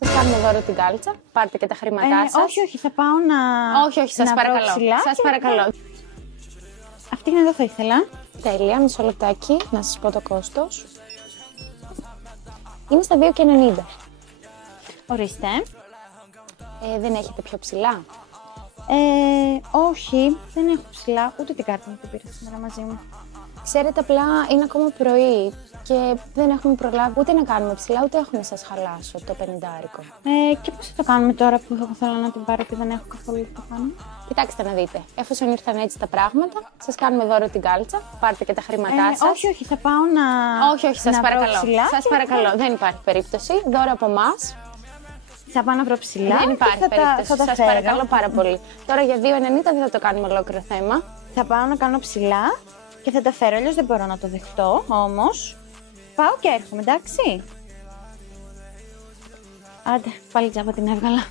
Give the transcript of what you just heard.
Σας κάνουμε δώρο την κάλτσα. Πάρτε και τα χρήματά σας. Όχι, θα πάω να. Όχι, σας παρακαλώ. Σας παρακαλώ. Αυτή είναι εδώ θα ήθελα. Τέλεια, μισό λεπτάκι να σας πω το κόστος. Είναι στα 2,90. Ορίστε. Δεν έχετε πιο ψηλά? Όχι, δεν έχω ψηλά, ούτε την κάρτα μου που πήρα σήμερα μαζί μου. Ξέρετε, απλά είναι ακόμα πρωί και δεν έχουμε προλάβει ούτε να κάνουμε ψηλά, ούτε έχω να σας χαλάσω το 50άρικο. Και πώς θα το κάνουμε τώρα που εγώ θέλω να την πάρω και δεν έχω καθόλου το κάνω? Κοιτάξτε να δείτε, εφόσον ήρθαν έτσι τα πράγματα, σας κάνουμε δώρο την κάλτσα, πάρτε και τα χρήματά σας. Όχι, θα πάω να. Όχι, σας παρακαλώ. Σας παρακαλώ, δεν υπάρχει περίπτωση. Δώρο από εμάς. Θα πάω να βρω ψηλά. Δεν υπάρχει περίπτωση. Σας φέρω. παρακαλώ πάρα πολύ. Τώρα για 2,90 δεν θα το κάνουμε ολόκληρο θέμα. Θα πάω να κάνω ψηλά και θα τα φέρω, αλλιώς δεν μπορώ να το δεχτώ. Όμως, πάω και έρχομαι, εντάξει. Άντε, πάλι τζάμπα την έβγαλα.